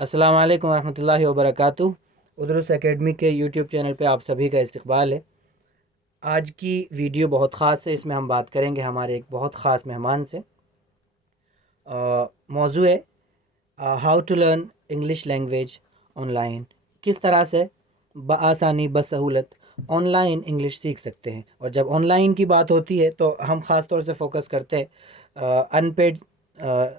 अस्सलाम वालेकुम रहमतुल्लाहि व बरकातुहू। उदरुस एकेडमी के यूट्यूब चैनल पे आप सभी का इस्तकबाल है। आज की वीडियो बहुत ख़ास है। इसमें हम बात करेंगे हमारे एक बहुत ख़ास मेहमान से। मौजू है how to learn English language online. किस तरह से बआसानी बसहूलत ऑनलाइन इंग्लिश सीख सकते हैं। और जब ऑनलाइन की बात होती है तो हम ख़ास तौर से फोकस करते हैं अनपेड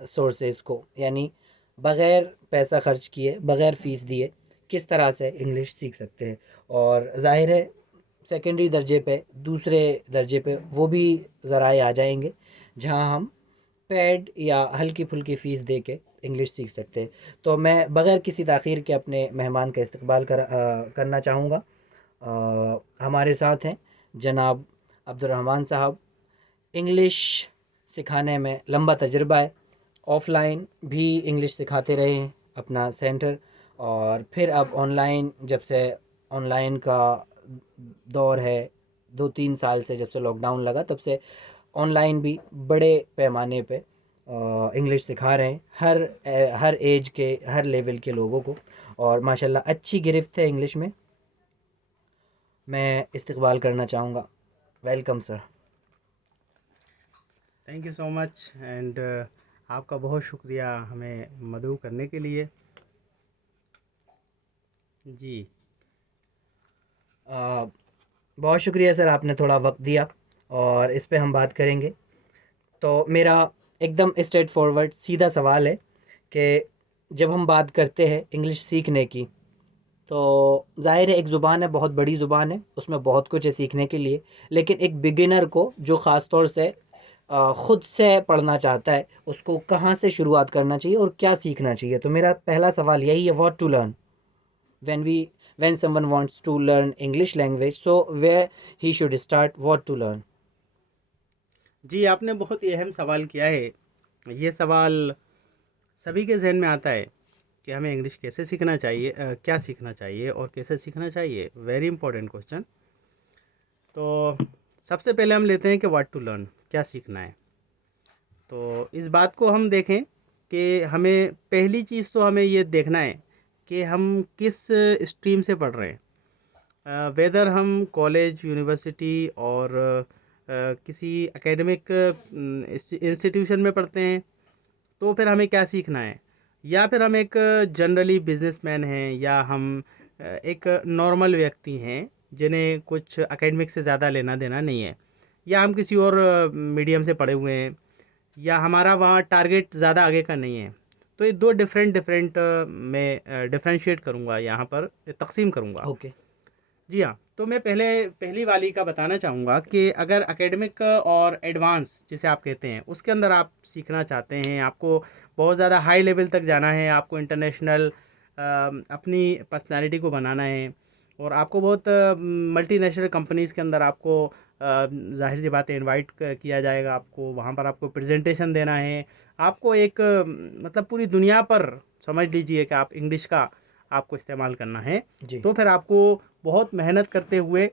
सोर्सेज को, यानी बग़ैर पैसा ख़र्च किए, बग़ैर फ़ीस दिए किस तरह से इंग्लिश सीख सकते हैं। और ज़ाहिर है सेकेंडरी दर्जे पे, दूसरे दर्जे पे वो भी ज़राए आ जाएंगे जहाँ हम पेड या हल्की फुल्की फ़ीस दे के इंग्लिश सीख सकते हैं। तो मैं बग़ैर किसी ताख़ीर के अपने मेहमान का इस्तकबाल करना चाहूँगा। हमारे साथ हैं जनाब अब्दुर्रहमान साहब। इंग्लिश सिखाने में लंबा तजुर्बा है। ऑफ़लाइन भी इंग्लिश सिखाते रहे हैं अपना सेंटर, और फिर अब ऑनलाइन, जब से ऑनलाइन का दौर है, 2-3 साल से जब से लॉकडाउन लगा तब से ऑनलाइन भी बड़े पैमाने पे इंग्लिश सिखा रहे हैं हर एज के, हर लेवल के लोगों को। और माशाल्लाह अच्छी गिरफ्त है इंग्लिश में। मैं इस्तकबाल करना चाहूँगा। Welcome sir. Thank you so much and आपका बहुत शुक्रिया हमें मदऊ करने के लिए। जी। बहुत शुक्रिया सर, आपने थोड़ा वक्त दिया और इस पे हम बात करेंगे। तो मेरा एकदम स्ट्रेट फॉरवर्ड सीधा सवाल है कि जब हम बात करते हैं इंग्लिश सीखने की, तो ज़ाहिर है एक ज़ुबान है, बहुत बड़ी ज़ुबान है, उसमें बहुत कुछ है सीखने के लिए। लेकिन एक बिगिनर को जो ख़ास तौर से ख़ुद से पढ़ना चाहता है, उसको कहाँ से शुरुआत करना चाहिए और क्या सीखना चाहिए? तो मेरा पहला सवाल यही है, what to learn when we when someone wants to learn English language, so where he should start, what to learn? जी, आपने बहुत ही अहम सवाल किया है। ये सवाल सभी के जहन में आता है कि हमें इंग्लिश कैसे सीखना चाहिए, क्या सीखना चाहिए और कैसे सीखना चाहिए। Very important question. तो सबसे पहले हम लेते हैं कि व्हाट टू लर्न, क्या सीखना है। तो इस बात को हम देखें कि हमें पहली चीज़ तो हमें ये देखना है कि हम किस स्ट्रीम से पढ़ रहे हैं। वेदर हम कॉलेज, यूनिवर्सिटी और किसी एकेडमिक इंस्टीट्यूशन में पढ़ते हैं तो फिर हमें क्या सीखना है, या फिर हम एक जनरली बिजनेसमैन हैं, या हम एक नॉर्मल व्यक्ति हैं जिन्हें कुछ एकेडमिक से ज़्यादा लेना देना नहीं है, या हम किसी और मीडियम से पढ़े हुए हैं, या हमारा वहाँ टारगेट ज़्यादा आगे का नहीं है। तो ये दो डिफरेंट डिफरेंट मैं डिफरेंशिएट करूँगा, यहाँ पर तकसीम करूँगा। ओके। जी हाँ, तो मैं पहले पहली वाली का बताना चाहूँगा कि अगर एकेडमिक और एडवांस जिसे आप कहते हैं उसके अंदर आप सीखना चाहते हैं, आपको बहुत ज़्यादा हाई लेवल तक जाना है, आपको इंटरनेशनल अपनी पर्सनालिटी को बनाना है, और आपको बहुत मल्टीनेशनल कंपनीज़ के अंदर आपको ज़ाहिर सी बात है इनवाइट किया जाएगा, आपको वहाँ पर आपको प्रेजेंटेशन देना है, आपको एक मतलब पूरी दुनिया पर समझ लीजिए कि आप इंग्लिश का आपको इस्तेमाल करना है। जी। तो फिर आपको बहुत मेहनत करते हुए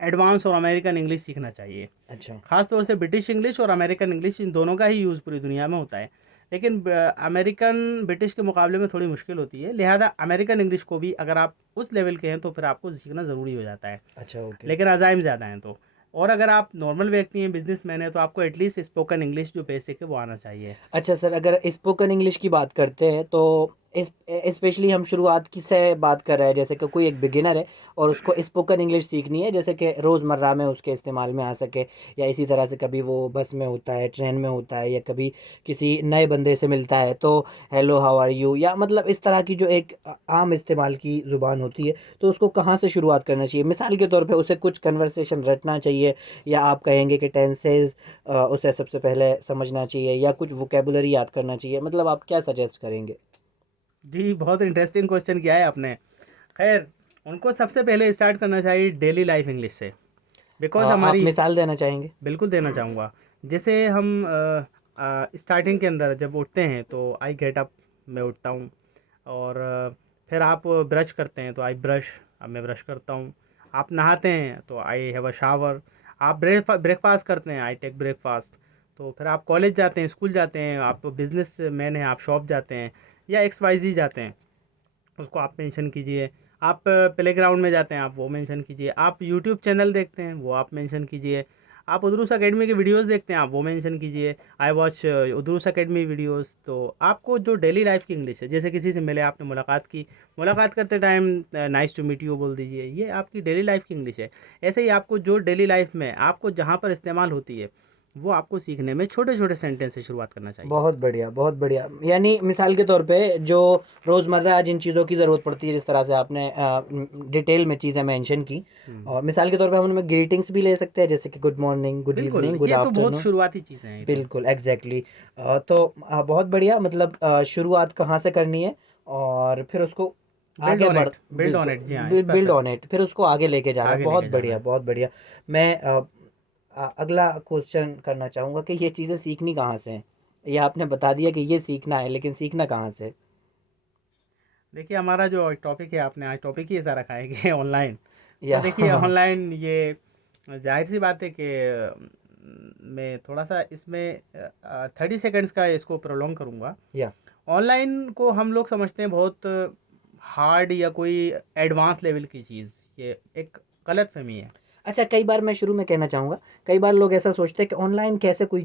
एडवांस और अमेरिकन इंग्लिश सीखना चाहिए। अच्छा। ख़ास तौर से ब्रिटिश इंग्लिश और अमेरिकन इंग्लिश, इन दोनों का ही यूज़ पूरी दुनिया में होता है। लेकिन अमेरिकन ब्रिटिश के मुकाबले में थोड़ी मुश्किल होती है, लिहाजा अमेरिकन इंग्लिश को भी अगर आप उस लेवल के हैं तो फिर आपको सीखना ज़रूरी हो जाता है। अच्छा। ओके। लेकिन अज़ाइम ज़्यादा हैं तो। और अगर आप नॉर्मल व्यक्ति हैं, बिजनेसमैन हैं, तो आपको एटलीस्ट स्पोकन इंग्लिश जो बेसिक है वो आना चाहिए। अच्छा सर, अगर स्पोकन इंग्लिश की बात करते हैं तो स्पेशली हम शुरुआत की से बात कर रहे हैं, जैसे कि कोई एक बिगिनर है और उसको स्पोकन इंग्लिश सीखनी है, जैसे कि रोज़मर्रा में उसके इस्तेमाल में आ सके, या इसी तरह से कभी वो बस में होता है, ट्रेन में होता है, या कभी किसी नए बंदे से मिलता है तो हेलो हाउ आर यू, या मतलब इस तरह की जो एक आम इस्तेमाल की ज़ुबान होती है, तो उसको कहाँ से शुरुआत करना चाहिए? मिसाल के तौर पे उसे कुछ कन्वर्सेशन रटना चाहिए, या आप कहेंगे कि टेंसेस उसे सबसे पहले समझना चाहिए, या कुछ वोकेबुलरी याद करना चाहिए? मतलब आप क्या सजेस्ट करेंगे? जी, बहुत इंटरेस्टिंग क्वेश्चन किया है आपने। खैर, उनको सबसे पहले स्टार्ट करना चाहिए डेली लाइफ इंग्लिश से, बिकॉज़ आप हमारी मिसाल देना चाहेंगे? बिल्कुल देना चाहूँगा। जैसे हम स्टार्टिंग के अंदर जब उठते हैं तो आई गेट अप, मैं उठता हूँ, और फिर आप ब्रश करते हैं तो आई ब्रश, अब मैं ब्रश करता हूँ। आप नहाते हैं तो आई हैव अ शावर। आप ब्रेकफास्ट करते हैं, आई टेक ब्रेकफास्ट। तो फिर आप कॉलेज जाते हैं, स्कूल जाते हैं, आप बिजनेस मैन हैं, आप शॉप जाते हैं, या XYZ जाते हैं, उसको आप मेंशन कीजिए। आप प्लेग्राउंड में जाते हैं, आप वो मेंशन कीजिए। आप यूट्यूब चैनल देखते हैं, वो आप मेंशन कीजिए। आप उद्रूस अकेडमी के वीडियोस देखते हैं, आप वो मेंशन कीजिए, आई वॉच उद्रूस अकेडमी वीडियोस। तो आपको जो डेली लाइफ की इंग्लिश है, जैसे किसी से मिले, आपने मुलाकात की, मुलाकात करते time nice to meet you बोल दीजिए, ये आपकी डेली लाइफ की इंग्लिश है। ऐसे ही आपको जो डेली लाइफ में आपको जहाँ पर इस्तेमाल होती है, वो आपको सीखने में छोटे छोटे सेंटेंस से शुरुआत करना चाहिए। बहुत बढ़िया, बहुत बढ़िया। यानी मिसाल के तौर पे जो रोज़मर्रा जिन चीज़ों की ज़रूरत पड़ती है, जिस तरह से आपने डिटेल में चीज़ें मेंशन की, हम्म, और मिसाल के तौर पे हम उनमें ग्रीटिंग्स भी ले सकते हैं, जैसे कि गुड मॉर्निंग, गुड बिल्कुल, इवनिंग, गुड ये तो बहुत आफ्टरनून। शुरुआती चीज़ें हैं ये तो। बिल्कुल, एग्जैक्टली। तो बहुत बढ़िया, मतलब शुरुआत कहाँ से करनी है और फिर उसको बिल्ड आगे ऑन बढ़, इट, बिल्ड ऑन बिल्कुल, इट, जी हाँ, इस पर बिल्ड ऑन इट, फिर उसको आगे लेके जाना है। आगे बहुत लेके जाना बढ़िया, है। बहुत बढ़िया। मैं अगला क्वेश्चन करना चाहूँगा कि ये चीज़ें सीखनी कहाँ से हैं? ये आपने बता दिया कि ये सीखना है, लेकिन सीखना कहाँ से? देखिए, हमारा जो टॉपिक है, आपने आज टॉपिक ही ऐसा रखा है कि ऑनलाइन। तो या देखिए, ऑनलाइन ये जाहिर सी बात है कि मैं थोड़ा सा इसमें 30 सेकेंड्स का इसको प्रोलॉन्ग करूँगा। या ऑनलाइन को हम लोग समझते हैं बहुत हार्ड या कोई एडवांस लेवल की चीज़, ये एक गलत फहमी है। अच्छा, कई बार मैं शुरू में कहना चाहूँगा, कई बार लोग ऐसा सोचते हैं कि ऑनलाइन कैसे कोई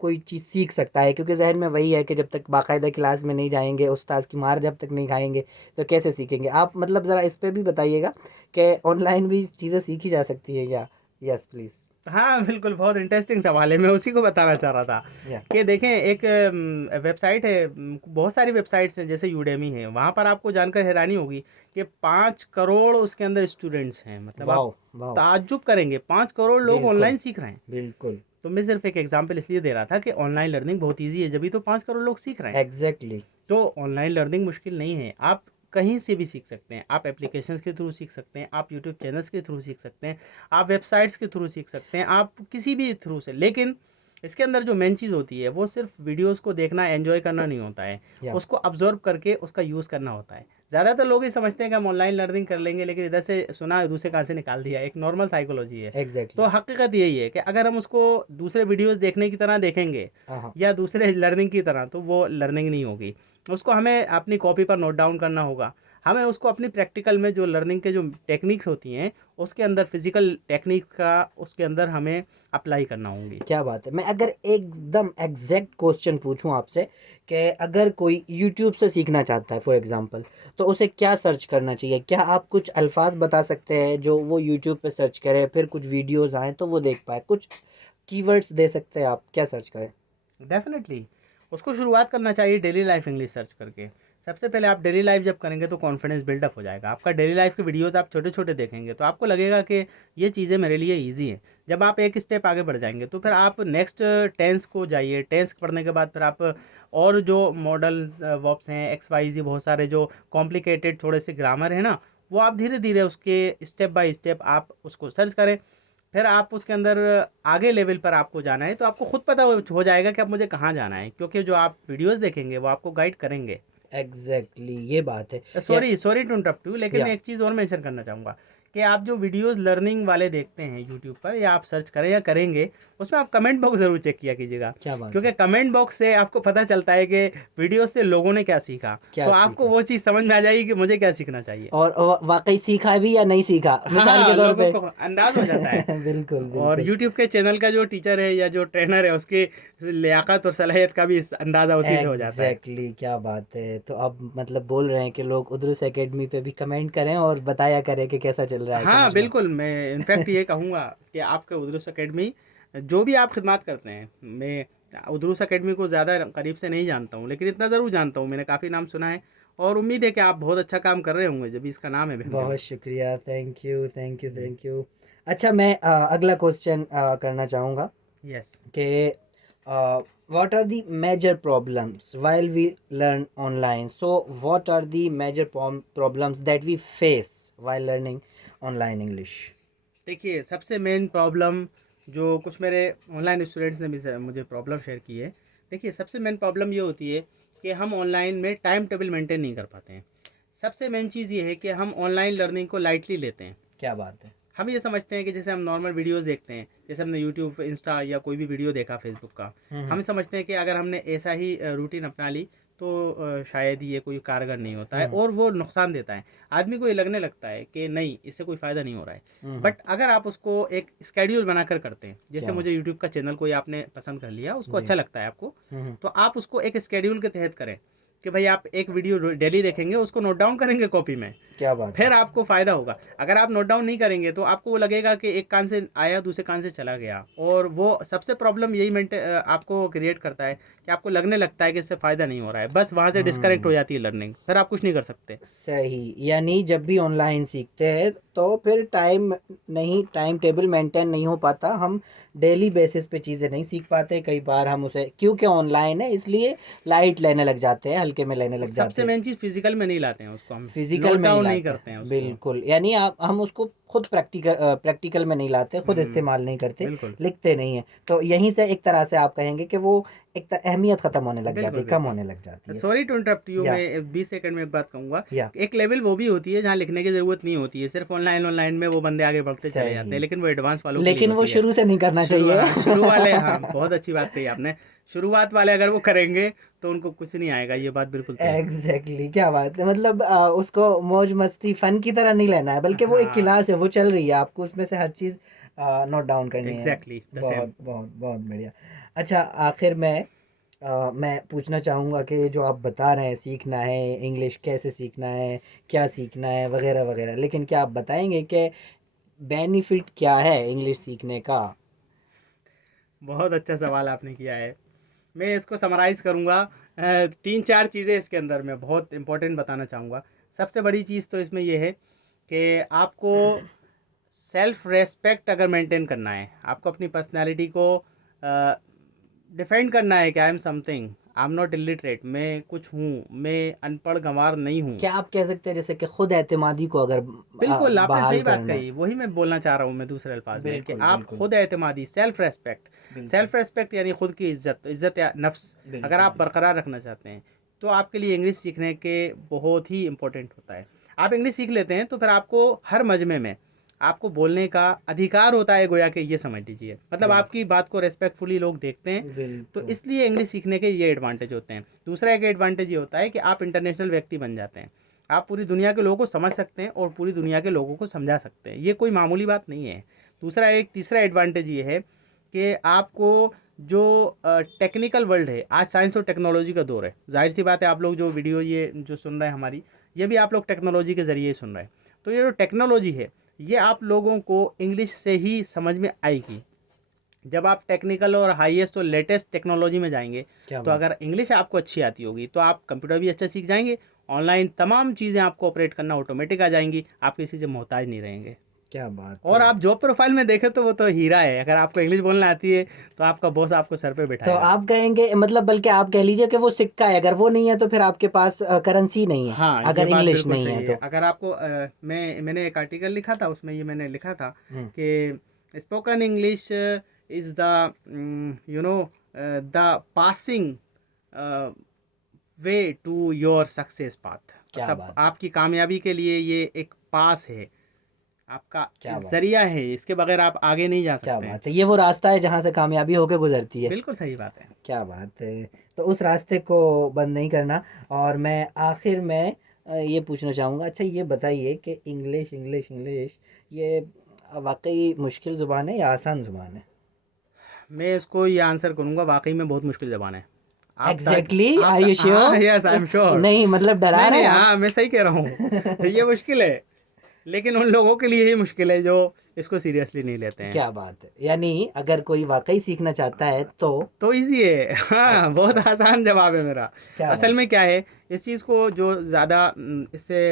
कोई चीज़ सीख सकता है, क्योंकि ज़हन में वही है कि जब तक बाकायदा क्लास में नहीं जाएँगे, उस्ताद की मार जब तक नहीं खाएँगे, तो कैसे सीखेंगे? आप मतलब ज़रा इस पे भी बताइएगा कि ऑनलाइन भी चीज़ें सीखी जा सकती हैं क्या? Yes please. हाँ, बिल्कुल, बहुत इंटरेस्टिंग सवाल है, मैं उसी को बताना चाह रहा था या कि देखें, एक वेबसाइट है, बहुत सारी वेबसाइट्स हैं, जैसे यूडेमी है, वहाँ पर आपको जानकर हैरानी होगी कि 5 करोड़ उसके अंदर स्टूडेंट्स हैं। मतलब आप वाओ! वाओ! ताज्जुब करेंगे, 5 करोड़ लोग बिल्कुल, ऑनलाइन सीख रहे हैं। बिल्कुल, तो मैं सिर्फ एक एग्जांपल इसलिए दे रहा था कि ऑनलाइन लर्निंग बहुत ईज़ी है, जभी तो 5 करोड़ लोग सीख रहे हैं। एग्ज़ैक्टली। तो ऑनलाइन लर्निंग मुश्किल नहीं है, आप कहीं से भी सीख सकते हैं। आप एप्लीकेशंस के थ्रू सीख सकते हैं, आप यूट्यूब चैनल्स के थ्रू सीख सकते हैं, आप वेबसाइट्स के थ्रू सीख सकते हैं, आप किसी भी थ्रू से। लेकिन इसके अंदर जो मेन चीज़ होती है, वो सिर्फ वीडियोस को देखना, एंजॉय करना नहीं होता है, या उसको ऑब्जर्व करके उसका यूज़ करना होता है। ज़्यादातर लोग ये समझते हैं कि हम ऑनलाइन लर्निंग कर लेंगे, लेकिन इधर से सुना, दूसरे कान से निकाल दिया, एक नॉर्मल साइकोलॉजी है। तो एग्ज़ैक्टली। हकीकत यही है कि अगर हम उसको दूसरे वीडियोस देखने की तरह देखेंगे हाँ, हाँ। या दूसरे लर्निंग की तरह, तो वो लर्निंग नहीं होगी। उसको हमें अपनी कॉपी पर नोट डाउन करना होगा। हमें उसको अपनी प्रैक्टिकल में जो लर्निंग के जो टेक्निक्स होती हैं, उसके अंदर फिज़िकल टेक्निक्स का उसके अंदर हमें अप्लाई करना होंगी। क्या बात है! मैं अगर एकदम एग्ज़ैक्ट क्वेश्चन पूछूँ आपसे कि अगर कोई यूट्यूब से सीखना चाहता है फॉर एग्ज़ाम्पल, तो उसे क्या सर्च करना चाहिए? क्या आप कुछ अल्फ़ाज़ बता सकते हैं जो वो यूट्यूब पे सर्च करे, फिर कुछ वीडियोज़ आएँ तो वो देख पाए? कुछ कीवर्ड्स दे सकते हैं आप, क्या सर्च करें? डेफ़िनेटली, उसको शुरुआत करना चाहिए डेली लाइफ इंग्लिश सर्च करके। सबसे पहले आप डेली लाइफ जब करेंगे तो कॉन्फिडेंस बिल्डअप हो जाएगा। आपका डेली लाइफ के वीडियोज़ आप छोटे-छोटे देखेंगे, तो आपको लगेगा कि ये चीज़ें मेरे लिए ईज़ी हैं। जब आप एक स्टेप आगे बढ़ जाएँगे, तो फिर आप नेक्स्ट टेंस को जाइए। टेंस पढ़ने के बाद फिर आप और जो मॉडल वर्ब्स हैं, एक्स, वाई, ज़ेड, बहुत सारे जो कॉम्प्लिकेटेड थोड़े से ग्रामर है ना, वो आप धीरे-धीरे उसके स्टेप बाय स्टेप आप उसको सर्च करें। फिर आप उसके अंदर आगे लेवल पर आपको जाना है, तो आपको खुद पता हो जाएगा कि अब मुझे कहाँ जाना है, क्योंकि जो आप वीडियोस देखेंगे वो आपको गाइड करेंगे। एग्ज़ैक्टली, ये बात है। या sorry sorry to interrupt you, लेकिन मैं या एक चीज़ और मेंशन करना चाहूँगा कि आप जो वीडियोस लर्निंग वाले देखते हैं यूट्यूब पर, या आप सर्च करें या करेंगे, उसमें आप कमेंट बॉक्स ज़रूर चेक किया कीजिएगा। क्या बात क्योंकि है! कमेंट बॉक्स से आपको पता चलता है कि वीडियो से लोगों ने क्या सीखा, तो क्या आपको सीखा? वो चीज़ समझ में आ जाएगी कि मुझे क्या सीखना चाहिए। और वाक़ई सीखा भी या नहीं सीखा? मिसाल के हाँ, तौर लोगों पे। को अंदाज़ हो जाता है। बिल्कुल, और बिल्कुल। यूट्यूब के चैनल का जो टीचर है या जो ट्रेनर है, उसकी लियाकत और सलाहियत का भी अंदाज़ा उसी से हो जाता है। एग्जैक्टली, क्या बात है! तो अब मतलब बोल रहे हैं कि लोग उद्रुस एकेडमी पे भी कमेंट करें और बताया करें कि कैसा चल रहा है, हाँ, समझ गया। बिल्कुल, मैं इनफैक्ट ये कहूँगा कि आपके उद्रुस अकेडमी, जो भी आप खिदमत करते हैं, मैं उद्रुस अकेडमी को ज़्यादा करीब से नहीं जानता हूँ, लेकिन इतना ज़रूर जानता हूँ, मैंने काफ़ी नाम सुना है, और उम्मीद है कि आप बहुत अच्छा काम कर रहे होंगे, जब भी इसका नाम है बहुत बेहतरीन। शुक्रिया, थैंक यू, थैंक यू, जी, थैंक यू। अच्छा, मैं अगला क्वेश्चन करना चाहूँगा यस। कि what are the major problems while we learn online? So what are the major problems that we face while learning online English? देखिए, सबसे मेन प्रॉब्लम जो कुछ मेरे ऑनलाइन स्टूडेंट्स ने भी मुझे प्रॉब्लम शेयर की है। देखिए, सबसे मेन प्रॉब्लम ये होती है कि हम ऑनलाइन में टाइम टेबल मेंटेन नहीं कर पाते हैं। सबसे मेन चीज़ ये है कि हम ऑनलाइन लर्निंग को लाइटली लेते हैं। क्या बात है! हम ये समझते हैं कि जैसे हम नॉर्मल वीडियोस देखते हैं, जैसे हमने यूट्यूब, इंस्टा या कोई भी वीडियो देखा फेसबुक का, हुँ, हुँ। हम समझते हैं कि अगर हमने ऐसा ही रूटीन अपना ली, तो शायद ये कोई कारगर नहीं होता है हम्म और वो नुकसान देता है। आदमी को ये लगने लगता है कि नहीं, इससे कोई फ़ायदा नहीं हो रहा है। हम्म, बट अगर आप उसको एक स्केड्यूल बनाकर करते हैं, जैसे क्या बात। मुझे यूट्यूब का चैनल कोई आपने पसंद कर लिया, उसको जी। अच्छा लगता है आपको, हम्म, तो आप उसको एक स्केड्यूल के तहत करें कि भाई आप एक वीडियो डेली देखेंगे, उसको नोट डाउन करेंगे कॉपी में, क्या बात है। फिर आपको फ़ायदा होगा। अगर आप नोट डाउन नहीं करेंगे तो आपको वो लगेगा कि एक कान से आया दूसरे कान से चला गया, और वो सबसे प्रॉब्लम यही आपको क्रिएट करता है कि आपको लगने लगता है कि इससे फ़ायदा नहीं हो रहा है, बस वहाँ से डिस्कनेक्ट हो हम्म, जाती है लर्निंग, फिर आप कुछ नहीं कर सकते। सही। यानी जब भी ऑनलाइन सीखते हैं तो फिर टाइम टेबल मेंटेन नहीं हो पाता, हम डेली बेसिस पे चीज़ें नहीं सीख पाते। कई बार हम उसे, क्योंकि ऑनलाइन है इसलिए लाइट लेने लग जाते हैं, हल्के में लेने और लग जाते सबसे हैं, मेन चीज़ फिजिकल में नहीं लाते हैं उसको, हम फिजिकल नोट में नहीं डाउन नहीं लाते करते हैं हैं। उसको। बिल्कुल, यानी आप हम उसको खुद प्रैक्टिकल में नहीं लाते, खुद हम्म, इस्तेमाल नहीं करते, बिल्कुल लिखते नहीं हैं। तो यहीं से एक तरह से आप कहेंगे कि वो अहमियत ख़त्म होने लग जाती बिल्कुल है, कम बिल्कुल। होने लग जाती है। सॉरी टू इंटरप्ट यू, या मैं 20 सेकंड में एक बात कहूँगा। या एक लेवल वो भी होती है जहाँ लिखने की ज़रूरत नहीं होती है, सिर्फ ऑनलाइन ऑनलाइन में वो बंदे आगे बढ़ते चले जाते हैं, सही। लेकिन वो एडवांस वालों के लिए लेकिन वो होती है। शुरू से नहीं करना शुरू, चाहिए। हाँ, शुरू वाले, हाँ, बहुत अच्छी बात कही आपने। शुरुआत वाले अगर वो करेंगे तो उनको कुछ नहीं आएगा, ये बात बिल्कुल तय है। एग्जैक्टली, क्या बात है। मतलब उसको मौज मस्ती फन की तरह नहीं लेना है, बल्कि वो एक हाँ, क्लास है, वो चल रही है, आपको उसमें से हर चीज़ नोट डाउन करनी है। Exactly the same. बहुत बहुत बहुत बढ़िया। अच्छा, आखिर में मैं पूछना चाहूँगा कि जो आप बता रहे हैं सीखना है इंग्लिश, कैसे सीखना है, क्या सीखना है, वगैरह वगैरह, लेकिन क्या आप बताएंगे कि बेनिफिट क्या है इंग्लिश सीखने का? बहुत अच्छा सवाल आपने किया है। मैं इसको समराइज़ करूँगा, 3-4 चीज़ें इसके अंदर मैं बहुत इम्पोर्टेंट बताना चाहूँगा। सबसे बड़ी चीज़ तो इसमें ये है कि आपको सेल्फ रेस्पेक्ट अगर मेंटेन करना है, आपको अपनी पर्सनैलिटी को डिफेंड करना है कि I am something, I am not illiterate, मैं कुछ हूँ, मैं अनपढ़ गंवार नहीं हूँ। क्या आप कह सकते हैं जैसे कि खुद एतमादी को अगर बिल्कुल, आपने बहाल सही बात करना है? कही, वही मैं बोलना चाह रहा हूँ मैं दूसरे अल्फाज में, कि बिल्कुल आप बिल्कुल खुद एतमादी, सेल्फ रेस्पेक्ट, बिल्कुल सेल्फ रेस्पेक्ट यानी खुद की इज्जत, इज्जत या नफ्स अगर बिल्कुल आप बरकरार रखना चाहते हैं, तो आपके लिए इंग्लिश सीखने के बहुत ही इंपॉर्टेंट होता है। आप इंग्लिश सीख लेते हैं तो फिर आपको हर मजमे में आपको बोलने का अधिकार होता है, गोया कि ये समझ लीजिए, मतलब बिल्कुल आपकी बात को रेस्पेक्टफुली लोग देखते हैं। तो बिल्कुल। इसलिए इंग्लिश सीखने के ये एडवांटेज होते हैं। दूसरा एक एडवांटेज ये होता है कि आप इंटरनेशनल व्यक्ति बन जाते हैं, आप पूरी दुनिया के लोगों को समझ सकते हैं और पूरी दुनिया के लोगों को समझा सकते हैं, ये कोई मामूली बात नहीं है। दूसरा एक तीसरा एडवांटेज ये है कि आपको जो टेक्निकल वर्ल्ड है, आज साइंस और टेक्नोलॉजी का दौर है, जाहिर सी बात है आप लोग जो वीडियो ये जो सुन रहे हैं हमारी, ये भी आप लोग टेक्नोलॉजी के ज़रिए ही सुन रहे हैं। तो ये जो टेक्नोलॉजी है, ये आप लोगों को इंग्लिश से ही समझ में आएगी। जब आप टेक्निकल और हाईएस्ट और लेटेस्ट टेक्नोलॉजी में जाएंगे, क्या तो बात। अगर इंग्लिश आपको अच्छी आती होगी तो आप कंप्यूटर भी अच्छा सीख जाएंगे, ऑनलाइन तमाम चीज़ें आपको ऑपरेट करना ऑटोमेटिक आ जाएंगी, आप किसी से मोहताज नहीं रहेंगे। क्या बात और है। आप जॉब प्रोफाइल में देखें तो वो तो हीरा है, अगर आपको इंग्लिश बोलना आती है तो आपका बॉस आपको सर पे तो बिठाएगा। आप कहेंगे, मतलब बल्कि आप कह लीजिए कि वो सिक्का है, अगर वो नहीं है तो फिर आपके पास करेंसी नहीं है, हाँ, ये अगर बात इंग्लिश बिल्कुल नहीं सही है है। तो। अगर आपको मैंने एक आर्टिकल लिखा था, उसमें ये मैंने लिखा था हम्म, कि spoken English is the you know the passing way to your success path, क्या मतलब बात है। आपकी कामयाबी के लिए ये एक पास है, आपका क्या बात। ज़रिया है, इसके बगैर आप आगे नहीं जा क्या सकते हैं। बात है, ये वो रास्ता है जहाँ से कामयाबी होके गुजरती है। बिल्कुल सही बात है। क्या बात है। तो उस रास्ते को बंद नहीं करना। और मैं आखिर में ये पूछना चाहूँगा, अच्छा ये बताइए कि इंग्लिश इंग्लिश इंग्लिश ये वाकई मुश्किल ज़ुबान है या आसान ज़ुबान है? मैं इसको ये आंसर करूँगा, वाकई में बहुत मुश्किल ज़बान है। एग्जैक्टली, आर आप यू हाँ, yes I sure? Am sure. नहीं मतलब डरा नहीं रहे नहीं, हैं आप? हाँ, मैं सही कह रहा हूँ, ये मुश्किल है, लेकिन उन लोगों के लिए ही मुश्किल है जो इसको सीरियसली नहीं लेते हैं। क्या बात है, यानी अगर कोई वाकई सीखना चाहता है तो? तो इजी है, हाँ, बहुत अच्छा, आसान जवाब है मेरा। क्या असल बात। में क्या है, इस चीज़ को जो ज़्यादा इससे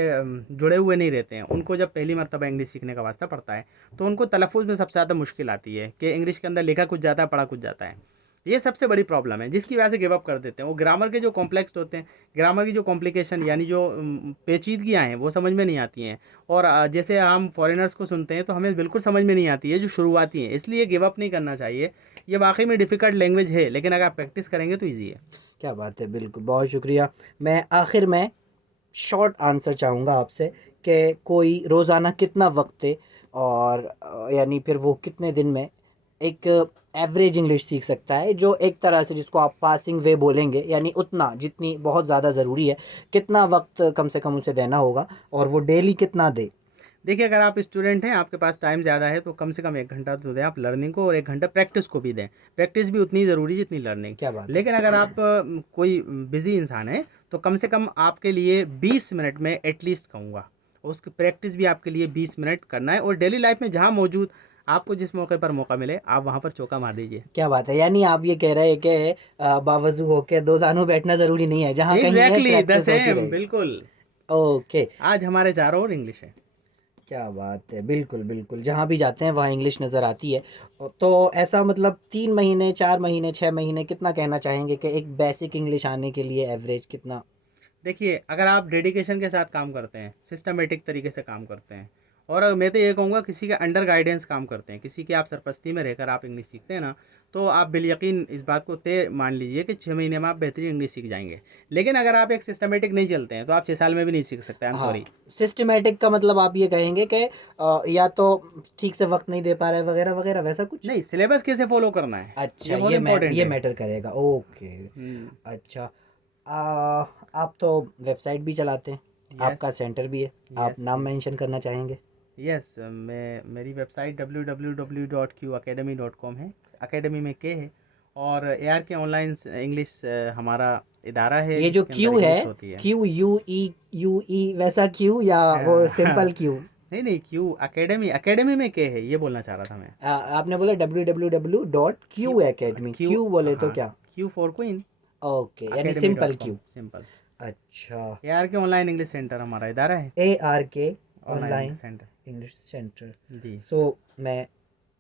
जुड़े हुए नहीं रहते हैं, उनको जब पहली मर्तबा इंग्लिश सीखने का वास्ता पड़ता है, तो उनको तलफ़ुज़ में सबसे ज़्यादा मुश्किल आती है कि इंग्लिश के अंदर लिखा कुछ जाता है, पढ़ा कुछ जाता है। ये सबसे बड़ी प्रॉब्लम है जिसकी वजह से गिव अप कर देते हैं। वो ग्रामर के जो कॉम्प्लेक्स होते हैं, ग्रामर की जो कॉम्प्लिकेशन यानी जो पेचीदगियाँ हैं, वो समझ में नहीं आती हैं। और जैसे हम फॉरेनर्स को सुनते हैं तो हमें बिल्कुल समझ में नहीं आती है जो शुरुआती हैं, इसलिए गिव अप नहीं करना चाहिए। ये वाकई में डिफ़िकल्ट लैंग्वेज है, लेकिन अगर आप प्रैक्टिस करेंगे तो ईज़ी है। क्या बात है, बिल्कुल, बहुत शुक्रिया। मैं आखिर में शॉर्ट आंसर चाहूँगा आपसे कि कोई रोज़ाना कितना वक्त दे, और यानी फिर वो कितने दिन में एक एवरेज इंग्लिश सीख सकता है, जो एक तरह से जिसको आप पासिंग वे बोलेंगे, यानी उतना जितनी बहुत ज़्यादा ज़रूरी है, कितना वक्त कम से कम उसे देना होगा और वो डेली कितना दे। देखिए, अगर आप स्टूडेंट हैं, आपके पास टाइम ज़्यादा है, तो कम से कम 1 घंटा तो दें आप लर्निंग को, और 1 घंटा प्रैक्टिस को भी दें। प्रैक्टिस भी उतनी ज़रूरी है जितनी लर्निंग। क्या बात है। लेकिन अगर आप कोई बिज़ी इंसान है, तो कम से कम आपके लिए 20 मिनट में एटलीस्ट कहूँगा, उसकी प्रैक्टिस भी आपके लिए 20 मिनट करना है, और डेली लाइफ में जहाँ मौजूद आपको जिस मौके पर मौका मिले, आप वहाँ पर चौका मार दीजिए। क्या बात है, यानी आप ये कह रहे हैं कि बावजू होके दो जानू बैठना ज़रूरी नहीं है, जहाँ कहीं है एग्ज़ैक्टली द प्रैक्टिस होती सेम, रहेगी। बिल्कुल। ओके। आज हमारे चारों ओर इंग्लिश है। क्या बात है, बिल्कुल बिल्कुल, जहाँ भी जाते हैं वहाँ इंग्लिश नज़र आती है। तो ऐसा मतलब 3 महीने, 4 महीने, 6 महीने कितना कहना चाहेंगे कि एक बेसिक इंग्लिश आने के लिए एवरेज कितना? देखिए, अगर आप डेडिकेशन के साथ काम करते हैं, सिस्टमेटिक तरीके से काम करते हैं, और मैं तो ये कहूँगा किसी के अंडर गाइडेंस काम करते हैं, किसी की आप सरपरस्ती में रहकर आप इंग्लिश सीखते हैं ना, तो आप बिलयकीन इस बात को तय मान लीजिए कि 6 महीने में आप बेहतरीन इंग्लिश सीख जाएंगे। लेकिन अगर आप एक सिस्टमेटिक नहीं चलते हैं, तो आप 6 साल में भी नहीं सीख सकते। आई एम हाँ, सॉरी। सिस्टमैटिक का मतलब आप ये कहेंगे कि या तो ठीक से वक्त नहीं दे पा रहे वगैरह वगैरह, वैसा कुछ? नहीं, सिलेबस कैसे फॉलो करना है, अच्छा, ये बहुत इंपॉर्टेंट ये है। मैटर करेगा। ओके। हम्म। अच्छा। आ, आप तो वेबसाइट भी चलाते हैं, यस। आपका सेंटर भी है, आप यस। नाम यस। मेंशन करना चाहेंगे? यस, मैं मेरी वेबसाइट www.qacademy.com है। एकेडमी में के है, और ए आर के ऑनलाइन इंग्लिश हमारा इदारा है ये जो जिसके अंदर क्यू है, इंग्लिश होती है। QUE वैसा क्यू या वो सिंपल क्यू? नहीं नहीं, क्यू एकेडमी, एकेडमी में के है, ये बोलना चाह रहा था मैं। आपने बोला क्यू। www.QAcademy, Q. क्यू बोले तो हाँ। क्या? Q for queen. ओके, यानी academy dot simple com Q. Simple. अच्छा। A R K online English centre हमारा इदारा है। ARK online English online centre. English centre. जी। सो मैं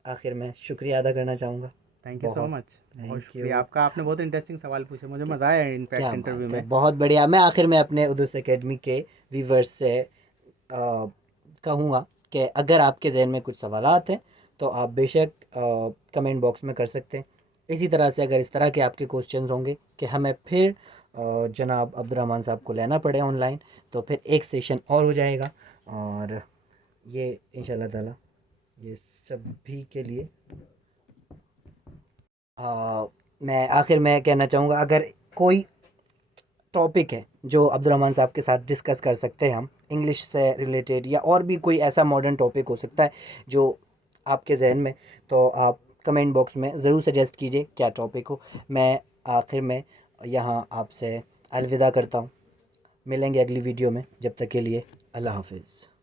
आखिर में शुक्रिया अदा करना चाहूँगा। थैंक यू सो बहुत मच। बहुत थैंक शुक्रिया यू। आपका, आपने बहुत इंटरेस्टिंग सवाल पूछे, मुझे मज़ा आया इनफैक्ट क्या इंटरव्यू बात है, में। बहुत बढ़िया। मैं आखिर में अपने उदूस एकेडमी के व्यूवर्स से कहूँगा कि अगर आपके जहन में कुछ सवालात हैं तो आप बेशक कमेंट बॉक्स में कर सकते हैं। इसी तरह से अगर इस तरह के आपके क्वेश्चंस होंगे कि हमें फिर जनाब अब्दुर्रहमान साहब को लेना पड़े ऑनलाइन, तो फिर एक सेशन और हो जाएगा। और ये इंशाल्लाह ताला ये सभी के लिए मैं आखिर में कहना चाहूँगा, अगर कोई टॉपिक है जो अब्दुर्रहमान साहब के साथ डिस्कस कर सकते हैं हम इंग्लिश से रिलेटेड, या और भी कोई ऐसा मॉडर्न टॉपिक हो सकता है जो आपके जहन में, तो आप कमेंट बॉक्स में ज़रूर सजेस्ट कीजिए क्या टॉपिक हो। मैं आखिर में यहाँ आपसे अलविदा करता हूँ। मिलेंगे अगली वीडियो में, जब तक के लिए अल्लाह हाफिज़।